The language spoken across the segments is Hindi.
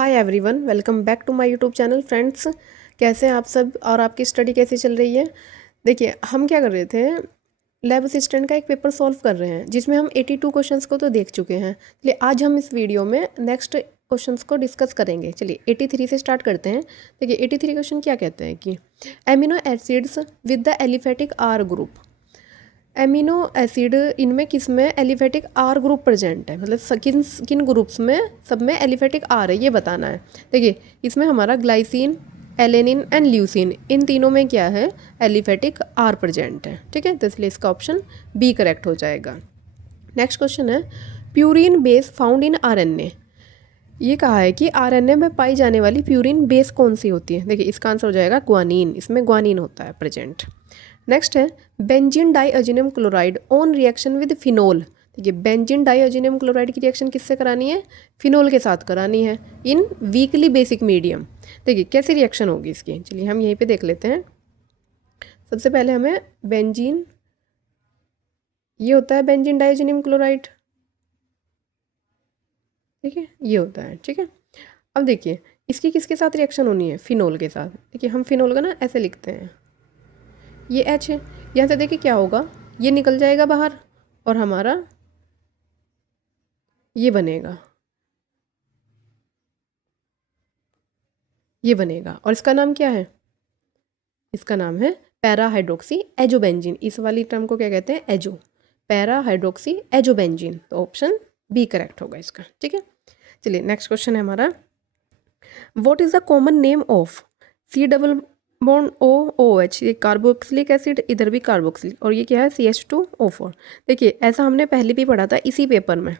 Hi everyone, welcome back to my YouTube channel. Friends, कैसे हैं आप सब और आपकी स्टडी कैसी चल रही है? देखिए, हम क्या कर रहे थे, लैब असिस्टेंट का एक पेपर सॉल्व कर रहे हैं जिसमें हम 82 क्वेश्चंस को तो देख चुके हैं। चलिए आज हम इस वीडियो में नेक्स्ट क्वेश्चंस को डिस्कस करेंगे। चलिए 83 से स्टार्ट करते हैं। देखिए 83 क्वेश्चन क्या कहते हैं कि amino acids with the aliphatic R group. Amino acid इनमें किस में एलिफेटिक आर ग्रुप प्रेजेंट है, मतलब किन किन ग्रुप्स में सब में एलिफेटिक आर है, ये बताना है। देखिए इसमें हमारा ग्लाइसिन, एलेनिन एंड ल्यूसिन, इन तीनों में क्या है, एलिफेटिक आर प्रेजेंट है। ठीक है, तो इसलिए इसका ऑप्शन बी करेक्ट हो जाएगा। नेक्स्ट क्वेश्चन है purine base found in RNA. ये कहा है कि आरएनए में पाई जाने वाली प्यूरिन बेस कौन सी होती है। देखिए इसका आंसर हो जाएगा ग्वानिन, इसमें ग्वानिन होता है प्रेजेंट। नेक्स्ट है benzene diammonium chloride on reaction with phenol. देखिए बेंजीन डाइअमोनियम क्लोराइड की रिएक्शन किससे करानी है, फिनोल के साथ करानी है इन वीकली बेसिक मीडियम। देखिए कैसी रिएक्शन होगी इसकी, चलिए हम यहीं पे देख लेते हैं। सबसे पहले हमें बेंजीन, ये होता है बेंजीन डाइअमोनियम क्लोराइड, ठीक है, ये होता है। ठीक है, अब देखिए इसकी किसके साथ रिएक्शन होनी है, फिनोल के साथ। देखिए हम फिनोल का ना ऐसे लिखते हैं, ये एच है, यहाँ से देखिए क्या होगा, ये निकल जाएगा बाहर और हमारा ये बनेगा, ये बनेगा। और इसका नाम क्या है, इसका नाम है पैरा हाइड्रोक्सी एजोबेंजीन। इस वाली टर्म को क्या कहते हैं, एजो, पैरा हाइड्रोक्सी एजोबेंजीन। तो ऑप्शन बी करेक्ट होगा इसका। ठीक है, चलिए नेक्स्ट क्वेश्चन है हमारा, what is the common name of C double bond O O H. ये कार्बोक्सिलिक एसिड, इधर भी कार्बोक्सिलिक, और ये क्या है CH2O4। देखिए ऐसा हमने पहले भी पढ़ा था इसी पेपर में।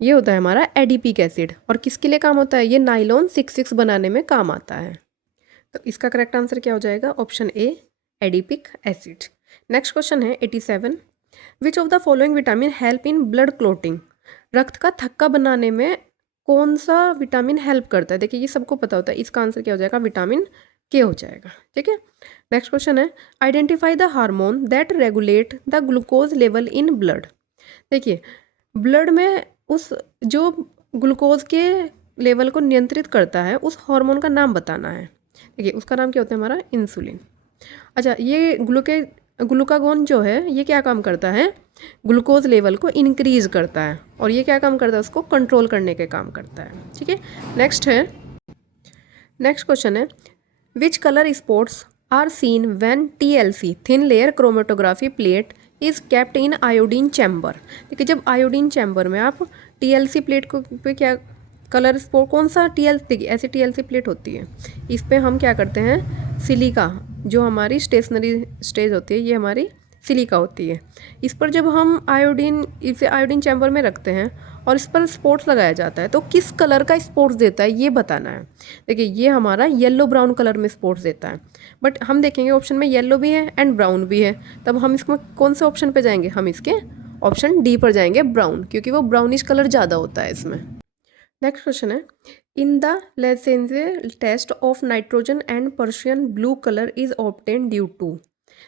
ये होता है हमारा एडिपिक एसिड, और किसके लिए काम होता है, ये नाइलॉन 66 बनाने में काम आता है। तो इसका करेक्ट आंसर क्या हो जाएगा, option A, adipic acid. Next question है 87, which of the following vitamin help in blood clotting. रक्त का थक्का बनाने में कौन सा विटामिन हेल्प करता है। देखिए ये सबको पता होता है, इसका आंसर क्या हो जाएगा, विटामिन के हो जाएगा। ठीक है, नेक्स्ट क्वेश्चन है identify the hormone that regulate the glucose level in blood. देखिए ब्लड में उस जो ग्लूकोज के लेवल को नियंत्रित करता है उस हार्मोन का नाम बताना है। देखिए उसका नाम क्या होता है, हमारा इंसुलिन। अच्छा, ये ग्लूकागोन जो है ये क्या काम करता है, ग्लूकोज लेवल को इंक्रीज करता है, और ये क्या काम करता है, उसको कंट्रोल करने के काम करता है। ठीक है, नेक्स्ट क्वेश्चन है which colour spots are seen when TLC thin layer chromatography plate is kept in iodine chamber. देखिए जब आयोडीन चैम्बर में आप TLC प्लेट को पे क्या कलर स्पॉट, कौन सा देखिए ऐसी TLC प्लेट होती है, इस पे हम क्या करते हैं, सिलिका, जो हमारी स्टेशनरी स्टेज होती है ये हमारी सिलिका होती है। इस पर जब हम इसे आयोडीन चैम्बर में रखते हैं और इस पर स्पॉट्स लगाया जाता है तो किस कलर का स्पॉट्स देता है ये बताना है। देखिए ये हमारा येलो ब्राउन कलर में स्पॉट्स देता है, बट हम देखेंगे ऑप्शन में येलो भी है एंड ब्राउन भी है, तब हम इसमें कौन से ऑप्शन पे जाएंगे, हम इसके ऑप्शन डी पर जाएंगे, ब्राउन, क्योंकि वो ब्राउनिश कलर ज़्यादा होता है इसमें। नेक्स्ट क्वेश्चन है in the Lassaigne's test of nitrogen and Persian blue colour is obtain due to.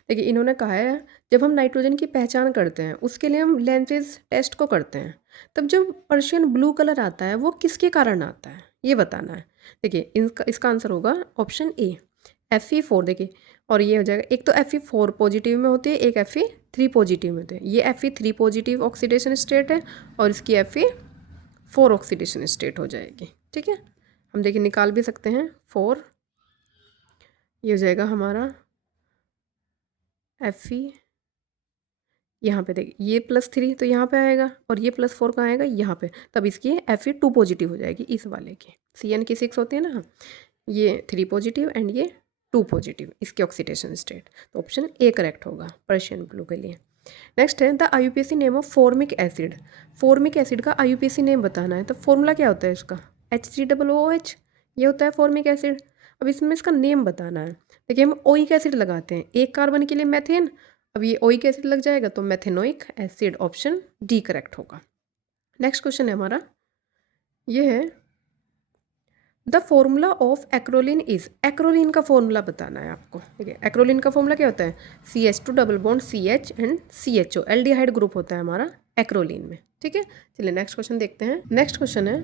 देखिए इन्होंने कहा है जब हम नाइट्रोजन की पहचान करते हैं उसके लिए हम लेंसेज टेस्ट को करते हैं, तब जो पर्शियन ब्लू कलर आता है वो किसके कारण आता है ये बताना है। देखिए इसका आंसर होगा ऑप्शन ए, Fe4। देखिए और ये हो जाएगा, एक तो Fe4 पॉजिटिव में होती है, एक Fe3 पॉजिटिव में होती है। ये Fe3 पॉजिटिव ऑक्सीडेशन स्टेट है और इसकी Fe4 ऑक्सीडेशन स्टेट हो जाएगी। ठीक है, हम देखिए निकाल भी सकते हैं 4, ये हो जाएगा हमारा Fe, यहाँ पे देखिए ये +3 तो यहाँ पे आएगा और ये +4 कहाँ आएगा, यहाँ पे, तब इसकी Fe2 पॉजिटिव हो जाएगी इस वाले की। Cn की 6 होती है ना, ये 3 पॉजिटिव एंड ये 2 पॉजिटिव, इसकी ऑक्सीडेशन स्टेट। तो ऑप्शन ए करेक्ट होगा पर्शियन ब्लू के लिए। नेक्स्ट है the IUPAC name of formic acid. Formic acid का IUPAC नेम बताना है, तो फॉर्मूला क्या होता है इसका, HCOOH, ये होता है फॉर्मिक एसिड। अब इसमें इसका नेम बताना है। देखिए हम ओइक एसिड लगाते हैं, एक कार्बन के लिए मेथेन, अब ये ओइक एसिड लग जाएगा तो methanoic acid, option D correct होगा। नेक्स्ट क्वेश्चन है हमारा, ये है the formula of acrolein is. Acrolein का फॉर्मूला बताना है आपको। ठीक है, एक्रोलिन का फॉर्मूला क्या होता है, CH2 double bond CH and CHO, aldehyde group होता है हमारा एक्रोलिन में। ठीक है, चलिए नेक्स्ट क्वेश्चन देखते हैं। नेक्स्ट क्वेश्चन है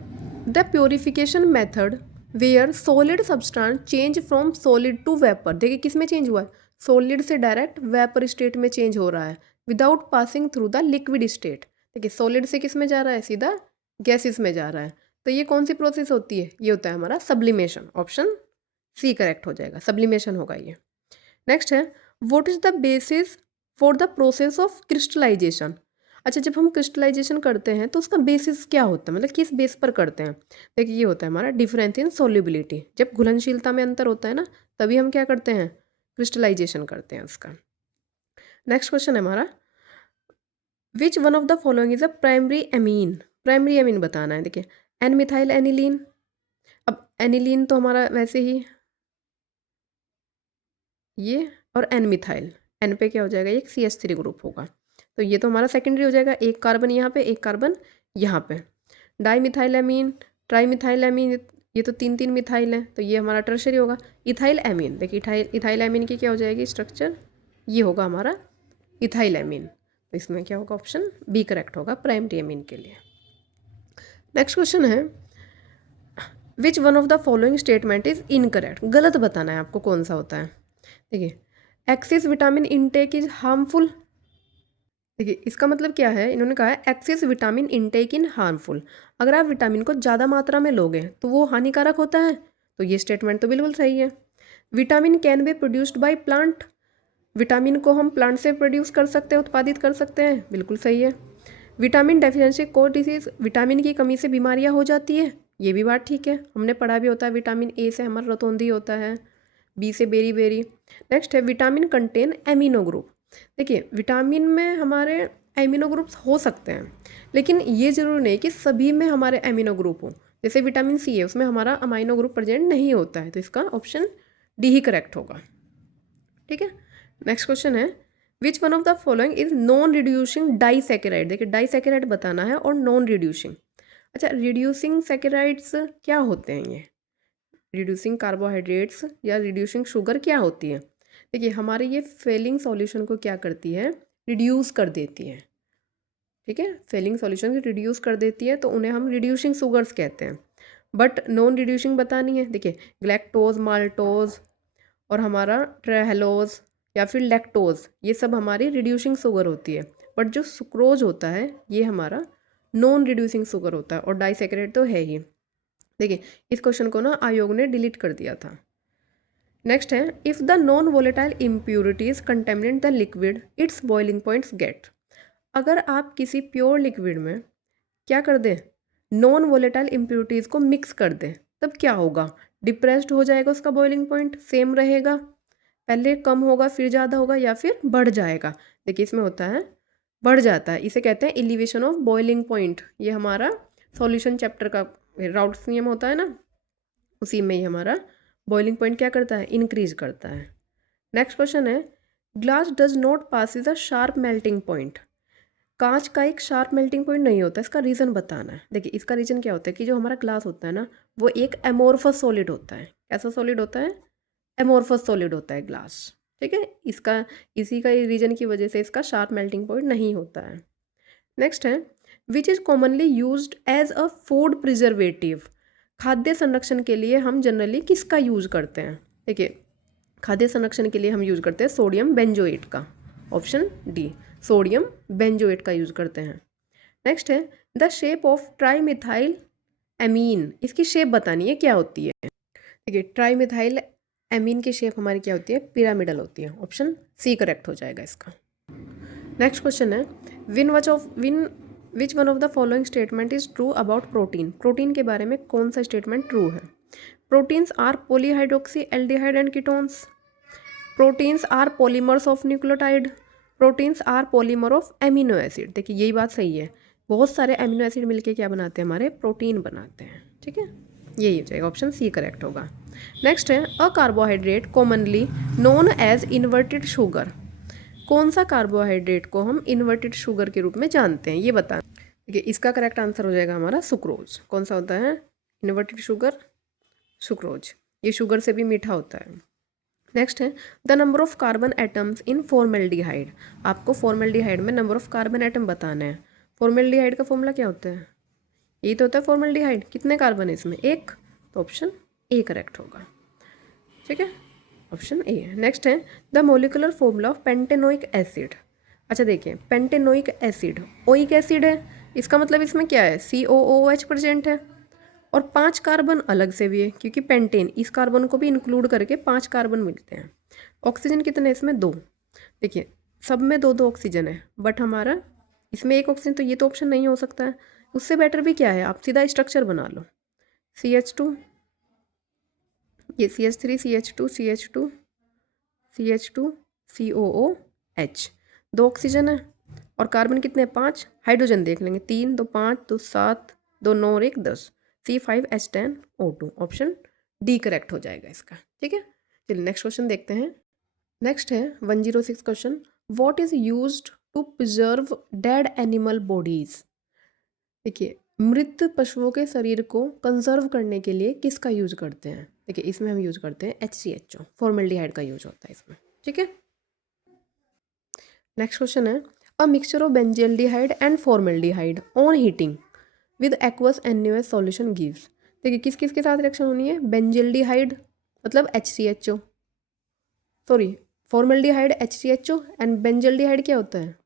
the purification method where solid substance change from solid to vapour. देखिए किस में चेंज हुआ है, सॉलिड से डायरेक्ट वेपर स्टेट में चेंज हो रहा है without passing through the liquid state. देखिए सॉलिड से किस में जा रहा है, सीधा गैसेस में जा रहा है। तो ये कौन सी प्रोसेस होती है, ये होता है हमारा सब्लिमेशन। ऑप्शन सी करेक्ट हो जाएगा, सब्लिमेशन होगा ये। नेक्स्ट है, what is the basis for the process of crystallization. अच्छा, जब हम क्रिस्टलाइजेशन करते हैं तो उसका बेसिस क्या होता है, मतलब किस बेस पर करते हैं। देखिए ये होता है हमारा डिफरेंस इन सोल्यूबिलिटी। जब घुलनशीलता में अंतर होता है ना, तभी हम क्या करते हैं, क्रिस्टलाइजेशन करते हैं उसका। नेक्स्ट क्वेश्चन है हमारा, विच one of the following is a primary amine. Primary amine बताना है। देखिए एन मिथाइल एनिलीन। अब एनिलीन तो हमारा वैसे ही ये, और एन मिथाइल, एन पे क्या हो जाएगा, एक CH3 ग्रुप होगा। तो ये तो हमारा सेकेंडरी हो जाएगा, एक कार्बन यहाँ पे, एक कार्बन यहाँ पे। Di methyl amine, tri methyl amine, ये तो तीन तीन मिथाइल है, तो ये हमारा टर्शरी होगा। इथाइल एमीन, देखिए इथाइल एमीन की क्या हो जाएगी स्ट्रक्चर, ये होगा हमारा इथाइल एमीन। तो इसमें क्या होगा, ऑप्शन बी करेक्ट होगा प्राइमरी एमीन के लिए। नेक्स्ट क्वेश्चन है, which one of the following statement is incorrect. गलत बताना है आपको कौन सा होता है। देखिए axis vitamin intake is harmful. देखिए इसका मतलब क्या है, इन्होंने कहा है एक्सिस विटामिन इनटेक इन हार्मफुल। अगर आप विटामिन को ज़्यादा मात्रा में लोगे तो वो हानिकारक होता है, तो ये स्टेटमेंट तो बिल्कुल सही है। Vitamin can be produced by plant. Vitamin को हम प्लांट से प्रोड्यूस कर सकते हैं, उत्पादित कर सकते हैं, बिल्कुल सही है। विटामिन डेफिशिएंसी को डिसीज, विटामिन की कमी से बीमारियां हो जाती है, ये भी बात ठीक है, हमने पढ़ा भी होता है। विटामिन ए से हमारा रतौंधी होता है, बी से बेरी बेरी। नेक्स्ट है, विटामिन कंटेन एमिनो ग्रुप। देखिए विटामिन में हमारे एमिनो ग्रुप्स हो सकते हैं, लेकिन ये जरूरी नहीं कि सभी में हमारे एमिनो ग्रुप हो। जैसे विटामिन सी है, उसमें हमारा अमाइनो ग्रुप प्रेजेंट नहीं होता है, तो इसका ऑप्शन डी ही करेक्ट होगा। ठीक है, नेक्स्ट क्वेश्चन है, which one of the following is non reducing disaccharide. देखिए डाइसैकेराइड बताना है और नॉन रिड्यूसिंग। अच्छा, रिड्यूसिंग सैकेराइड्स क्या होते हैं, ये रिड्यूसिंग कार्बोहाइड्रेट्स या रिड्यूसिंग शुगर क्या होती है। देखिए हमारे ये फेलिंग सॉल्यूशन को क्या करती है, रिड्यूस कर देती है। ठीक है, फेलिंग सॉल्यूशन रिड्यूस कर देती है, तो उन्हें हम रिड्यूसिंग शुगर्स कहते हैं। बट नॉन रिड्यूसिंग बतानी है, देखिए ग्लैक्टोज, माल्टोज और हमारा ट्रेहेलोज या फिर लैक्टोज, ये सब हमारी रिड्यूसिंग शुगर होती है। बट जो सुक्रोज होता है ये हमारा नॉन रिड्यूसिंग शुगर होता है, और डाइसैकेराइड तो है ही। देखिए इस क्वेश्चन को ना आयोग ने डिलीट कर दिया था। नेक्स्ट है, if the non volatile impurities contaminate the liquid its boiling points get. अगर आप किसी प्योर लिक्विड में क्या कर दें, नॉन वोलेटाइल इम्प्यूरिटीज़ को मिक्स कर दें, तब क्या होगा, डिप्रेस्ड हो जाएगा उसका बॉइलिंग पॉइंट, सेम रहेगा, पहले कम होगा फिर ज़्यादा होगा, या फिर बढ़ जाएगा। देखिए इसमें होता है बढ़ जाता है, इसे कहते हैं एलिवेशन ऑफ बॉइलिंग पॉइंट। ये हमारा सॉल्यूशन चैप्टर का राउट्स नियम होता है ना, उसी में ही हमारा बॉइलिंग पॉइंट क्या करता है, इंक्रीज करता है। नेक्स्ट क्वेश्चन है, glass does not pass is a sharp melting point. कांच का एक शार्प मेल्टिंग पॉइंट नहीं होता, इसका रीज़न बताना है। देखिए इसका रीज़न क्या होता है कि जो हमारा ग्लास होता है ना, वो एक एमोर्फस सॉलिड होता है। कैसा सॉलिड होता है, एमोर्फस सॉलिड होता है ग्लास। ठीक है, इसका इसी का रीजन की वजह से इसका शार्प मेल्टिंग पॉइंट नहीं होता है। नेक्स्ट है, which is commonly used as a food preservative. खाद्य संरक्षण के लिए हम जनरली किसका यूज करते हैं। देखिए खाद्य संरक्षण के लिए हम यूज करते हैं सोडियम बेंजोएट का, ऑप्शन डी, सोडियम बेंजोएट का यूज करते हैं। नेक्स्ट है, the shape of trimethyl amine, इसकी शेप बतानी है क्या होती है। देखिए ट्राईमिथाइल एमीन की शेप हमारी क्या होती है, पिरामिडल होती है, ऑप्शन सी करेक्ट हो जाएगा इसका। नेक्स्ट क्वेश्चन है, which one of the following statement is true about protein. Protein के बारे में कौन सा स्टेटमेंट ट्रू है। Proteins are polyhydroxy aldehyde and ketones. Proteins are polymers of nucleotide. Proteins are polymer of amino acid. देखिए यही बात सही है, बहुत सारे एमिनो एसिड मिलके क्या बनाते हैं, हमारे प्रोटीन बनाते हैं। ठीक है, यही हो जाएगा, ऑप्शन सी करेक्ट होगा। नेक्स्ट है, a carbohydrate commonly known as inverted sugar. कौन सा कार्बोहाइड्रेट को हम इन्वर्टेड शुगर के रूप में जानते हैं, ये बताएं। देखिए इसका करेक्ट आंसर हो जाएगा हमारा सुक्रोज। कौन सा होता है इन्वर्टेड शुगर, सुक्रोज, ये शुगर से भी मीठा होता है। नेक्स्ट है, the number of carbon atoms in formaldehyde. आपको फॉर्मेल्डिहाइड में नंबर ऑफ कार्बन एटम बताना है। फॉर्मेल्डिहाइड का फॉर्मूला क्या होता है, यही तो होता है फॉर्मेल्डिहाइड। कितने कार्बन है इसमें, एक, तो ऑप्शन ए करेक्ट होगा। ठीक है, ऑप्शन ए है। नेक्स्ट है the molecular formula of pentanoic acid. अच्छा देखिए, पेंटेनोइक एसिड ओइक एसिड है, इसका मतलब इसमें क्या है, COOH प्रेजेंट है और 5 कार्बन अलग से भी है, क्योंकि पेंटेन इस कार्बन को भी इंक्लूड करके 5 कार्बन मिलते हैं। ऑक्सीजन कितने हैं इसमें, 2। देखिए सब में 2-2 ऑक्सीजन है, बट हमारा इसमें एक ऑक्सीजन, तो ये तो ऑप्शन नहीं हो सकता है। उससे बेटर भी क्या है, आप सीधा स्ट्रक्चर बना लो, CH2, ये CH3 CH2 CH2 CH2 COOH, 2 oxygen है और कार्बन कितने, 5। हाइड्रोजन देख लेंगे, 3 2 5 2 7 2 9 और 1 10, C5H10O2, ऑप्शन डी करेक्ट हो जाएगा इसका। ठीक है, चलिए नेक्स्ट क्वेश्चन देखते हैं। नेक्स्ट है 106 question, what is used to preserve dead animal bodies. देखिए मृत पशुओं के शरीर को कंजर्व करने के लिए किसका यूज करते हैं। देखिए इसमें हम यूज करते हैं HCHO, फॉर्मल्डिहाइड का यूज होता है इसमें। ठीक है, नेक्स्ट क्वेश्चन है a mixture of benzaldehyde and formaldehyde on heating with aqueous NaOH solution gives. देखिए किस किस के साथ रिएक्शन होनी है, बेंजल्डिहाइड मतलब HCHO, sorry formaldehyde HCHO and benzaldehyde क्या होता है,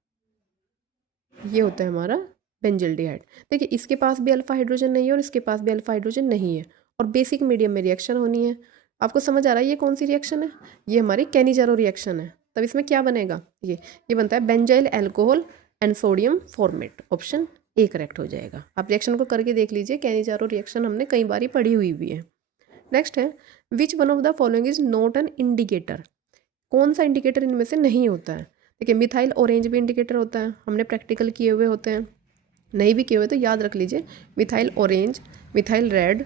ये होता है हमारा बेंजल्डिहाइड। देखिए इसके पास भी अल्फा हाइड्रोजन नहीं है और इसके पास भी अल्फा हाइड्रोजन नहीं है और बेसिक मीडियम में रिएक्शन होनी है। आपको समझ आ रहा है ये कौन सी रिएक्शन है, ये हमारी कैनिजारो रिएक्शन है। तब इसमें क्या बनेगा, ये बनता है benzyl alcohol and sodium format, option A correct हो जाएगा। आप रिएक्शन को करके देख लीजिए, कैनिजारो रिएक्शन हमने कई बार पढ़ी हुई भी है। नेक्स्ट है which one of the following is not an indicator. कौन सा इंडिकेटर इनमें से नहीं होता है। देखिए मिथाइल ऑरेंज भी इंडिकेटर होता है, हमने प्रैक्टिकल किए हुए होते हैं, नहीं भी किए हुए तो याद रख लीजिए, methyl orange, methyl red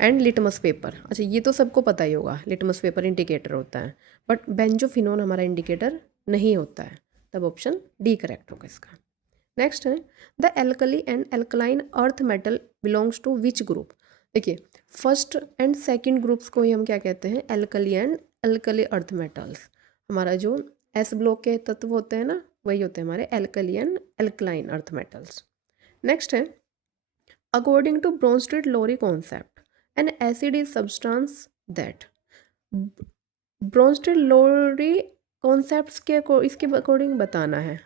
and litmus paper. अच्छा ये तो सबको पता ही होगा, लिटमस पेपर इंडिकेटर होता है, बट बेंजोफिनोन हमारा इंडिकेटर नहीं होता है, तब ऑप्शन डी करेक्ट होगा इसका। नेक्स्ट है the alkali and alkaline earth metal belongs to which group. देखिए फर्स्ट एंड सेकंड ग्रुप्स को ही हम क्या कहते हैं, alkali and alkali earth metals. हमारा जो एस ब्लॉक के तत्व होते हैं ना, वही होते हैं हमारे alkali and alkaline earth metals. Next है according to Bronsted Lowry concept an acid is substance that. Bronsted Lowry concepts के इसके अकॉर्डिंग बताना है।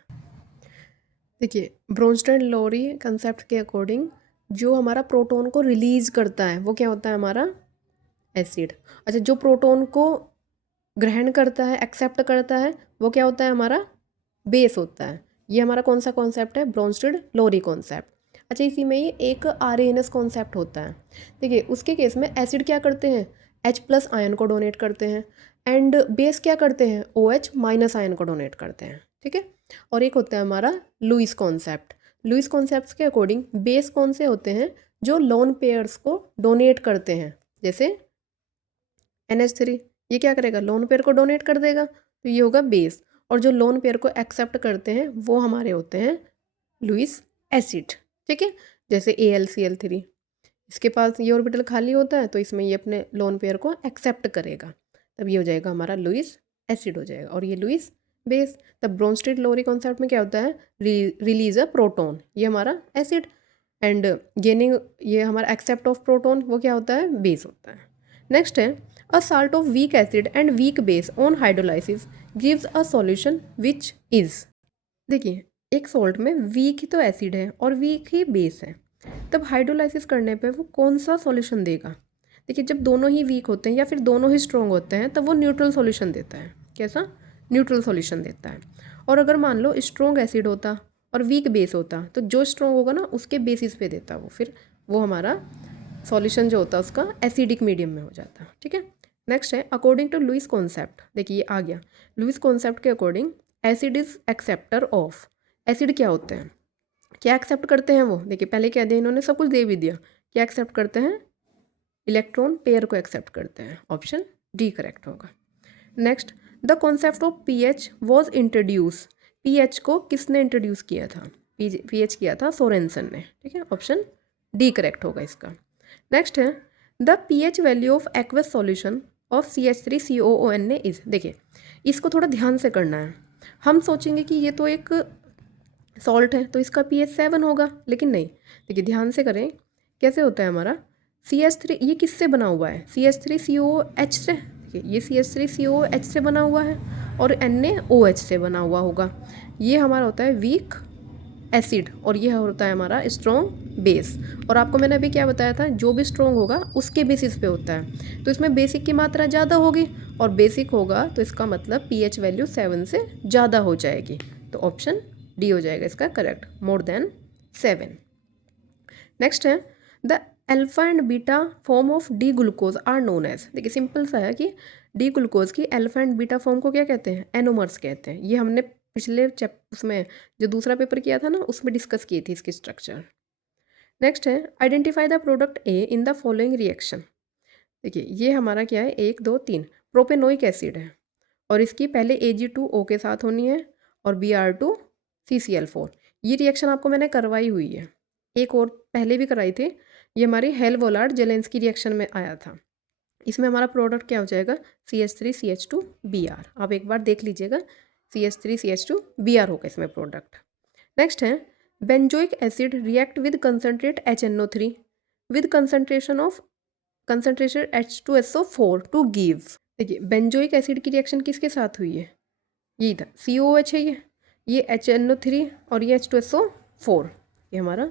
देखिए ब्रोंस्टेड लोरी कंसेप्ट के अकॉर्डिंग जो हमारा प्रोटॉन को रिलीज करता है वो क्या होता है, हमारा एसिड। अच्छा जो प्रोटॉन को ग्रहण करता है, एक्सेप्ट करता है, वो क्या होता है, हमारा बेस होता है। ये हमारा कौन सा कॉन्सेप्ट है, ब्रोंस्टेड लोरी कॉन्सेप्ट। अच्छा इसी में ही एक RANS कॉन्सेप्ट होता है। देखिए उसके केस में एसिड क्या करते हैं, H+ आयन को डोनेट करते हैं एंड बेस क्या करते हैं, OH- आयन को डोनेट करते हैं। ठीक है, और एक होता है हमारा लुईस कॉन्सेप्ट। लुईस कॉन्सेप्ट के अकॉर्डिंग बेस कौन से होते हैं, जो लोन पेयर्स को डोनेट करते हैं, जैसे NH3 ये क्या करेगा, लोन पेयर को डोनेट कर देगा, तो ये होगा बेस। और जो लोन पेयर को एक्सेप्ट करते हैं वो हमारे होते हैं लुईस एसिड। ठीक है, जैसे AlCl3, इसके पास ये ऑर्बिटल खाली होता है तो इसमें ये अपने लोन पेयर को एक्सेप्ट करेगा, तब ये हो जाएगा हमारा लुईस एसिड हो जाएगा, और ये लुईस बेस। तब ब्रोंस्टेड लोरी कॉन्सेप्ट में क्या होता है, रिलीज अ प्रोटॉन, ये हमारा एसिड, एंड गेनिंग ये हमारा एक्सेप्ट ऑफ प्रोटॉन, वो क्या होता है, बेस होता है। नेक्स्ट है a salt of weak acid and weak base on hydrolysis gives a solution which is. देखिए एक सॉल्ट में वीक ही तो एसिड है और वीक ही बेस है, तब हाइड्रोलाइसिस करने पे वो कौन सा सॉल्यूशन देगा। देखिए जब दोनों ही वीक होते हैं या फिर दोनों ही स्ट्रॉन्ग होते हैं तब वो न्यूट्रल सॉल्यूशन देता है। कैसा, न्यूट्रल सॉल्यूशन देता है। और अगर मान लो स्ट्रॉन्ग एसिड होता और वीक बेस होता तो जो स्ट्रॉन्ग होगा ना उसके बेसिस पे देता वो, फिर वो हमारा सॉल्यूशन जो होता है उसका एसिडिक मीडियम में हो जाता। ठीक है, नेक्स्ट है अकॉर्डिंग टू लुईस कॉन्सेप्ट। देखिए ये आ गया, लुईस कॉन्सेप्ट के according acid is acceptor of. Acid क्या होते हैं, क्या एक्सेप्ट करते हैं वो, देखिए पहले क्या दिया इन्होंने, सब कुछ दे भी दिया, क्या एक्सेप्ट करते हैं, इलेक्ट्रॉन पेयर को एक्सेप्ट करते हैं, ऑप्शन डी करेक्ट होगा। Next the concept of pH was introduce. PH को किसने इंट्रोड्यूस किया था, पीएच किया था सोरेनसन ने। ठीक है, ऑप्शन डी करेक्ट होगा इसका। नेक्स्ट है the pH value of aqueous solution of CH3COONA is. देखिए इसको थोड़ा ध्यान से करना है, हम सोचेंगे कि ये तो एक सॉल्ट है तो इसका pH 7 होगा, लेकिन नहीं। देखिए ध्यान से करें कैसे होता है हमारा, CH3 ये किससे बना हुआ है, CH3COOH से, ये CH3COOH से बना हुआ है और NaOH से बना हुआ होगा। ये हमारा होता है वीक एसिड और ये होता है हमारा स्ट्रॉन्ग बेस। और आपको मैंने अभी क्या बताया था, जो भी स्ट्रॉन्ग होगा उसके बेसिस पे होता है। तो इसमें बेसिक की मात्रा ज़्यादा होगी और बेसिक होगा तो इसका मतलब pH वैल्यू 7 से ज़्यादा हो जाएगी। तो ऑप्शन डी हो जाएगा इसका करेक्ट, मोर देन 7। नेक्स्ट है the alpha and beta form of D glucose are known as. देखिए सिंपल सा है कि डी ग्लूकोज की अल्फा एंड बीटा फॉर्म को क्या कहते हैं, एनोमर्स कहते हैं। ये हमने पिछले उसमें जो दूसरा पेपर किया था ना उसमें डिस्कस की थी इसकी स्ट्रक्चर। नेक्स्ट है identify the product A in the following reaction. देखिए ये हमारा क्या है, 1 2 3 प्रोपेनोइक एसिड है और इसकी पहले Ag2O के साथ होनी है और Br2CCl4। ये रिएक्शन आपको मैंने करवाई हुई है, एक और पहले भी कराई थी, ये हमारी हेल-वोलार्ड जेलेंस्की रिएक्शन में आया था। इसमें हमारा प्रोडक्ट क्या हो जाएगा, CH3CH2Br। आप एक बार देख लीजिएगा, CH3CH2Br होगा इसमें प्रोडक्ट। नेक्स्ट है benzoic acid react with concentrate HNO3 with concentration H2SO4 to give. देखिए बेंजोइक एसिड की रिएक्शन किसके साथ हुई है, ये था COOH है, ये HNO3 और ये H2SO4। ये हमारा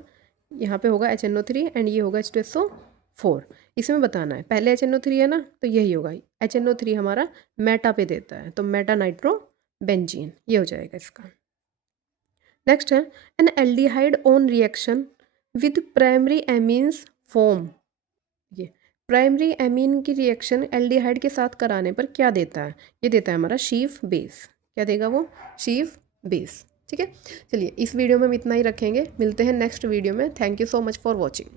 यहाँ पे होगा HNO3 एंड ये होगा H2SO4। इसमें बताना है पहले HNO3 है ना तो यही होगा, HNO3 हमारा मेटा पे देता है तो मेटा नाइट्रो बेंजीन, ये हो जाएगा इसका। नेक्स्ट है N aldehyde on reaction with primary amines form. ये प्राइमरी एमीन की रिएक्शन एल्डिहाइड के साथ कराने पर क्या देता है, ये देता है हमारा शीफ बेस। क्या देगा वो, शीफ बेस। ठीक है, चलिए इस वीडियो में हम इतना ही रखेंगे, मिलते हैं नेक्स्ट वीडियो में। Thank you so much for watching.